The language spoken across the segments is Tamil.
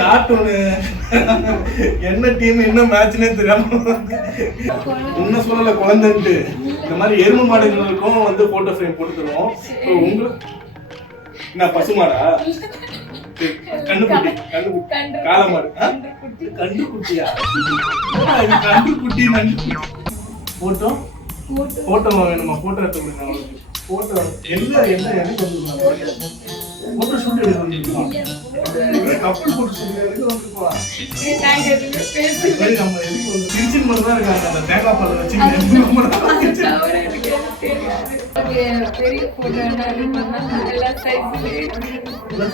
கார்ட்டூனு என்ன டீம் என்ன மேட்ச்னே தெரியாம இன்னும் சொல்லல குழந்தைன்ட்டு இந்த மாதிரி எருமை மாடுகளுக்கும் வந்து போட்டோ ஃப்ரேம் போட்டு தருவோம். உங்களுக்கு என்ன பசுமாடா கண்ணுக்குட்டி காலமாடு கண்டுக்குட்டியா கண்டுக்குட்டி போட்டோ போட்டோ வேணுமா? போட்டோ எடுத்து கொடுங்க. போட்டோ என்ன என்ன எனக்கு போட்டோ ஷூட் எடுத்து வந்துருக்கோம். கப்பல் போட்டோ ஷூட் எடுத்து வந்துருக்கோம். நம்ம எதுக்கு வந்து திருச்சின் மட்டும் தான் இருக்காங்க. அந்த தேங்காய் பால் வச்சு பெரிய போட்டோ எல்லா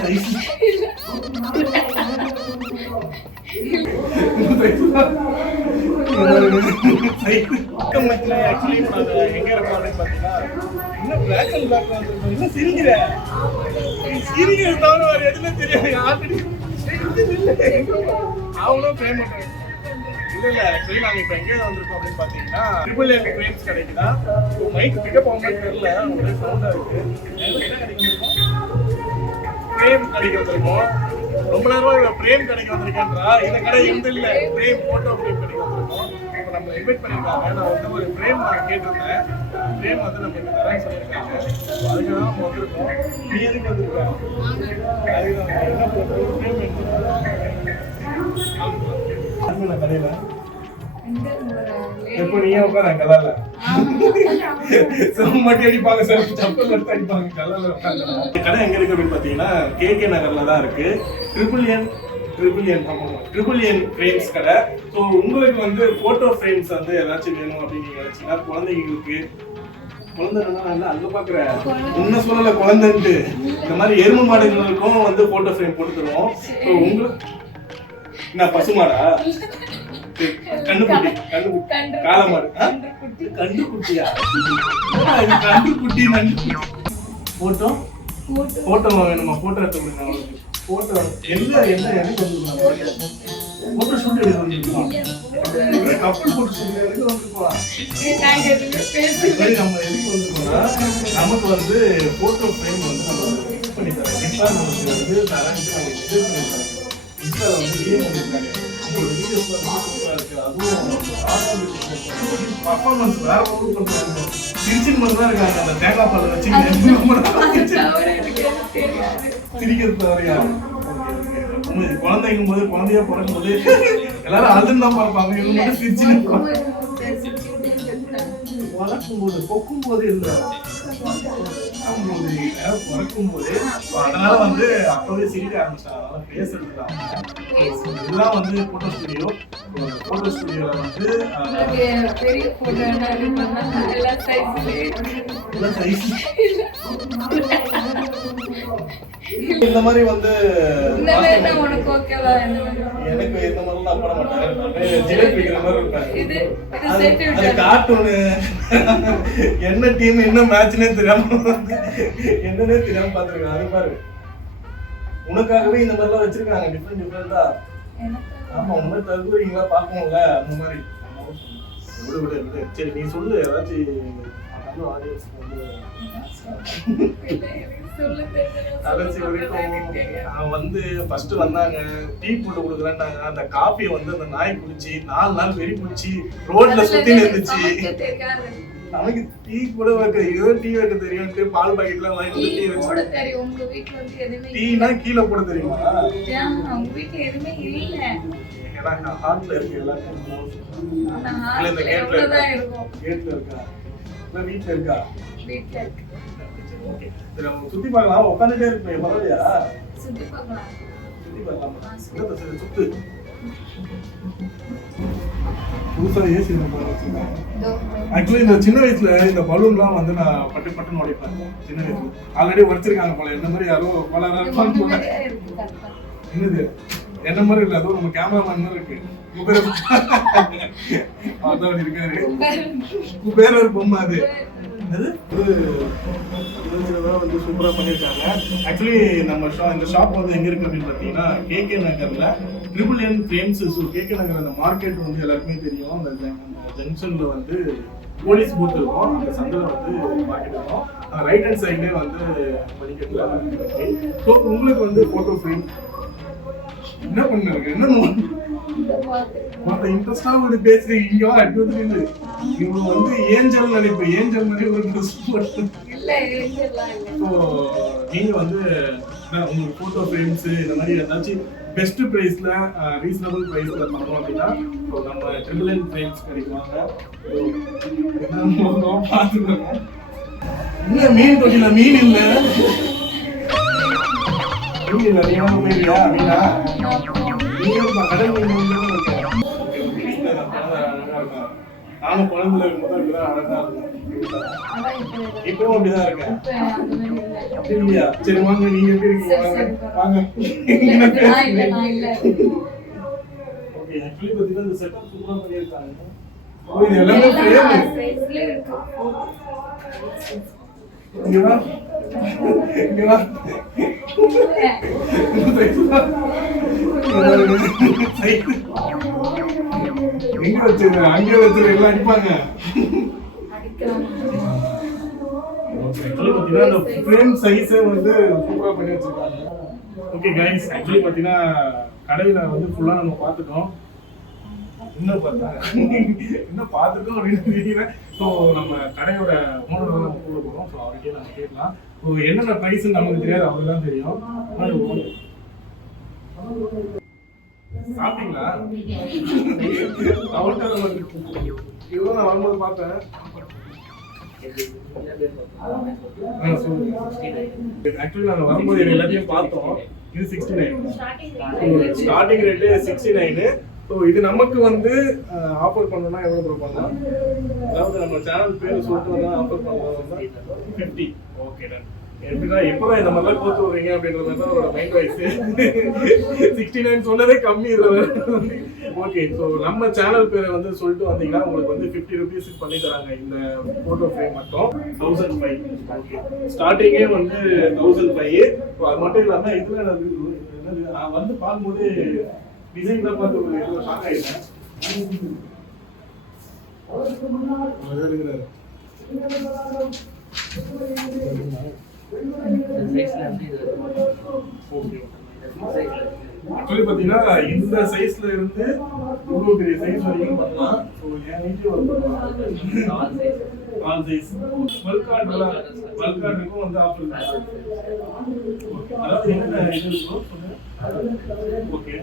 சைஸ் அவங்களும் ஃப்ரேம் பண்றாங்க. இல்ல ஆக்சுவலி நாங்க இப்ப எங்க வந்திருக்கோம் அப்படின்னு பாத்தீங்கன்னா ட்ரிபிள் ஏ ஃப்ரேம்ஸ் கிடைக்குதா. மைக் பிக்கப் ஆக மாதிரி தெரியல, ஒரே சவுண்டா இருக்கு. என்ன கிடைக்கும்? ஃப்ரேம் கிடைக்க வந்திருக்கோம். ரொம்ப நேரமா ஃப்ரேம் கிடைக்க வந்திருக்கேன்றா. இந்த கடை எந்த இல்ல ஃப்ரேம் போட்டோ ஃப்ரேம் கிடைக்க வந்திருக்கோம். இப்போ நம்ம இன்வைட் பண்ணிருக்காங்க. நான் வந்து ஒரு ஃப்ரேம் நான் கேட்டிருந்தேன். ஃப்ரேம் வந்து நம்ம இங்க தரேன்னு சொல்லியிருக்காங்க. அதுக்காக நம்ம வந்திருக்கோம். நீ எதுக்கு வந்திருக்க? அதுதான் என்ன போட்டோ ஃப்ரேம் எடுத்து கடையில எப்போ நீயே உட்கார கலால மட்டும் அடிப்பாங்க சார், சப்பல் எடுத்து அடிப்பாங்க கலால உட்காந்து. கடை எங்க இருக்கு அப்படின்னு பாத்தீங்கன்னா கேகே நகர்ல தான் இருக்கு. ட்ரிபிள் என் ஃப்ரேம்ஸ் கடை. ஸோ உங்களுக்கு வந்து போட்டோ ஃப்ரேம்ஸ் வந்து ஏதாச்சும் வேணும் அப்படின்னு நீங்க நினைச்சீங்கன்னா குழந்தைங்களுக்கு குழந்தைன்னா அங்க பாக்குற இன்னும் சொல்லல குழந்தைன்ட்டு இந்த மாதிரி எருமை மாடுகளுக்கும் வந்து போட்டோ ஃப்ரேம் போட்டு தருவோம். ஸோ உங்களுக்கு என்ன பசுமாடா கண்ணுக்குட்டி காலமாடு கண்டுக்குட்டியா கண்டுக்குட்டி போட்டோ போட்டோ வேணுமா? போட்டோ எடுத்து கொடுங்க. போட்டோ என்ன என்ன எனக்கு போட்டோ ஷூட் எடுத்து வந்துருக்கோம். கப்பல் போட்டோ ஷூட் எடுத்து வந்துருக்கோம். நம்ம எதுக்கு வந்திருக்கோம்னா நமக்கு வந்து போட்டோ ஃப்ரேம் வந்து நம்ம பண்ணி தரோம். டிபார்ட்மெண்ட் வந்து திருச்சின் மட்டும் தான் இருக்காங்க. அந்த தேங்காய் பால் வச்சு சிரிக்கிறது தவறியா? குழந்தைங்கும் போது குழந்தையா பிறக்கும் போது எல்லாரும் அழுதுன்னு தான் பார்ப்பாங்க. இவங்க மட்டும் சிரிச்சுன்னு வளர்க்கும் போது பொக்கும் போது இல்லை பிறக்கும் போது அதனால வந்து அப்பவே சிரிக்க ஆரம்பிச்சாங்க. அதனால பேசுறதுக்கு இதெல்லாம் வந்து போட்டோ ஸ்டுடியோ. போட்டோ ஸ்டுடியோல வந்து பெரிய போட்டோ எல்லா சைஸ் இந்த மாதிரி வந்து உனக்கு ஓகேவா? எனக்கு இந்த மாதிரி நான் போட மாட்டேன். ஜிலேபி வைக்கிற மாதிரி இருப்பேன். அது கார்ட்டூனு என்ன டீம் என்ன மேட்ச்னே தெரியாம என்னன்னே தெரியாம பாத்துருக்கேன். அது பாரு உனக்காகவே இந்த மாதிரிலாம் வச்சிருக்காங்க டிஃப்ரெண்டா. ஆமா உண்மை தருவீங்களா பாக்கணும்ல அந்த மாதிரி. விடு சரி நீ சொல்லு ஏதாச்சும் ஆடியன்ஸ் கடைசி வரைக்கும் வந்து ஃபர்ஸ்ட் வந்தாங்க டீ போட்டு கொடுக்குறேன்னாங்க. அந்த காப்பியை வந்து அந்த நாய் குடிச்சு 4 நாள் வெறி குடிச்சு ரோட்ல சுத்தி இருந்துச்சு. நமக்கு டீ கூட வைக்க ஏதோ டீ வைக்க தெரியும். பால் பாக்கெட்லாம் வாங்கி டீ வச்சு டீனா கீழே போட தெரியுமா? ஏன்னா ஹார்ட்ல இருக்கு எல்லாத்தையும். கேட்ல இருக்கா இல்ல வீட்டுல இருக்கா? சுத்தி பார்க்கலாம். உட்காந்துட்டே இருப்பேன் பரவாயில்லையா? சுத்தி பார்க்கலாம். சுத்து புதுசா ஏசி ஆக்சுவலி இந்த சின்ன வயசுல இந்த பலூன்லாம் வந்து நான் பட்டு உடைப்பேன். சின்ன வயசுல ஆல்ரெடி உடைச்சிருக்காங்க போல. என்ன மாதிரி யாரோ பல என்னது என்ன மாதிரி இல்ல, அதுவும் நம்ம கேமராமேன் மாதிரி இருக்கு. இருக்காரு குபேர ஒரு பொம்மை. அது வந்து சூப்பரா பண்ணிருக்காங்க. ஆக்சுவலி நம்ம இந்த ஷாப் வந்து எங்க இருக்கு அப்படின்னு பாத்தீங்கன்னா கேகே நகர்ல ட்ரிபிள் என் ஃப்ரேம்ஸ். கேகே நகர் அந்த மார்க்கெட் வந்து எல்லாருக்குமே தெரியும். அந்த ஜங்ஷன்ல வந்து போலீஸ் பூத் இருக்கும். அந்த சந்தில வந்து மார்க்கெட் இருக்கும். ரைட் ஹேண்ட் சைட்லேயே வந்து படிக்கட்டுல. ஸோ உங்களுக்கு வந்து போட்டோ ஃப்ரேம் என்ன பண்ணாங்க என்ன மத்த இன்ட்ரெஸ்டா ஒரு பேசுறீங்க இங்க அடி வந்து இவங்க வந்து ஏஞ்சல் நினைப்பு ஏஞ்சல் மாதிரி ஒரு ட்ரெஸ் போட்டு இல்ல ஏஞ்சல்லாம் இல்ல. ஸோ நீங்க வந்து உங்களுக்கு போட்டோ ஃப்ரேம்ஸ் இந்த மாதிரி ஏதாச்சும் பெஸ்ட் ப்ரைஸ்ல ரீசனபிள் ப்ரைஸ்ல பண்ணோம் அப்படின்னா ஸோ நம்ம ட்ரிபிள் என் ஃப்ரேம்ஸ் கிடைக்குவாங்க. பார்த்துக்கோங்க. என்ன மீன் தொட்டில மீன் இல்ல மீன் இல்ல நீ வந்து போயிருக்கியா மீனா நீங்க கடல் மீன் நானும் குழந்தைல இருக்கும்போது இப்படிதான் அழகா இருக்கும். இப்பவும் அப்படிதான் இருக்கேன். இல்லையா? சரி வாங்க நீங்க எப்படி இருக்கீங்க வாங்க ஓகே ஆக்சுவலி பாத்தீங்கன்னா இந்த செட்டப் சூப்பரா பண்ணிருக்காங்க. ஓ இது எல்லாமே ஃப்ரேம் இருக்கு. இங்க வா இங்க வா எங்க வச்சிருக்க அங்க வச்சிருக்க எல்லாம் அடிப்பாங்க. ஃப்ரேம் சைஸே வந்து சூப்பரா பண்ணி வச்சிருக்காங்க. ஓகே கைஸ் ஆக்சுவலி பாத்தீங்கன்னா கடையில வந்து ஃபுல்லா நம்ம பார்த்துட்டோம். இன்னும் பார்த்துட்டோம் அப்படின்னு நினைக்கிறேன். ஸோ நம்ம கடையோட ஓனர் நம்ம கூட போகிறோம். ஸோ அவர்கிட்டயே நம்ம கேட்கலாம். ஸோ என்னென்ன ப்ரைஸ் நமக்கு தெரியாது அவருக்கு தான் தெரியும். சாப்பிட்டீங்களா? அவர்கிட்ட நம்ம இதுதான் நான் வரும்போது பார்த்தேன். ஆக்சுவலி நாங்கள் வரும்போது எல்லாத்தையும் பார்த்தோம். இது 69 ஸ்டார்டிங் ரேட்டு 69. ஸோ இது நமக்கு வந்து ஆஃபர் பண்ணணும்னா எவ்வளோ ப்ரோ பண்ணலாம்? அதாவது நம்ம சேனல் பேர் சொல்லிட்டு வந்தால் ஆஃபர் பண்ணலாம் 50. Okay done. எப்படின்னா எப்போதான் இந்த மாதிரிலாம் கோத்து விடுறீங்க அப்படின்றது தான் அவரோட மைண்ட் வாய்ஸ். 69 சொன்னதே கம்மி இதில். ஓகே ஸோ நம்ம சேனல் பேரை வந்து சொல்லிட்டு வந்தீங்கன்னா உங்களுக்கு வந்து 50 rupees பண்ணி தராங்க இந்த ஃபோட்டோ ஃப்ரேம் மட்டும் 1005. ஓகே ஸ்டார்டிங்கே வந்து 1005. ஸோ அது மட்டும் இல்லாமல் இதில் என்னது நான் வந்து பார்க்கும்போது டிசைன்லாம் பார்த்து ஒரு ஷாக் ஆகிட்டேன். ஆக்சுவலி பார்த்தீங்கன்னா இந்த சைஸ்ல இருந்து இவ்வளோ பெரிய சைஸ் வரைக்கும் பண்ணலாம். ஸோ என் வீட்டு ஆல் சைஸ் பல்க் ஆர்டருக்கும் வந்து ஆஃபர். அதாவது என்னென்ன இது இருக்கோ ஓகே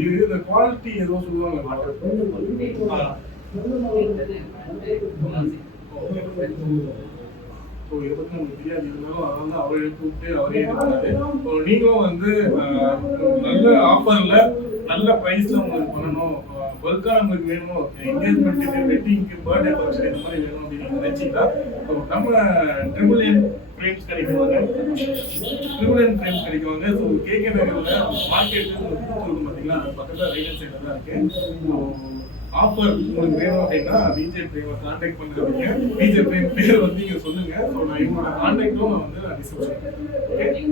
இது இந்த குவாலிட்டி ஏதோ சொல்லுவாங்க. ஸோ இதை பற்றி நமக்கு தெரியாது. இருந்தாலும் அதை வந்து அவரை கூப்பிட்டு அவரே இது பண்ணாரு. ஸோ நீங்களும் வந்து நல்ல ஆஃபரில் நல்ல ப்ரைஸில் உங்களுக்கு பண்ணணும், பல்காக நம்மளுக்கு வேணும், என்கேஜ்மெண்ட்டுக்கு வெட்டிங்க்கு பர்த்டே ஃபங்க்ஷன் இந்த மாதிரி வேணும் அப்படின்னு நினைச்சிங்கன்னா ஸோ நம்ம ட்ரிபிள் என் ஃப்ரேம்ஸ் கிடைக்குவாங்க. ஸோ கேகே நகரில் மார்க்கெட்டு இருக்கும் பார்த்தீங்களா, அது பக்கத்தில் ரைட் ஹேண்ட் சைடில் தான் இருக்குது. ஆஃபர் உங்களுக்கு வேணும் அப்படின்னா விஜே பிரேமை கான்டாக்ட் பண்ணுறீங்க. விஜே பிரேம் பேர் வந்து நீங்கள் சொல்லுங்கள். ஸோ நான் இவங்களோட கான்டாக்டும் நான் வந்து டிஸ்கிரிப்ஷன். ஓகே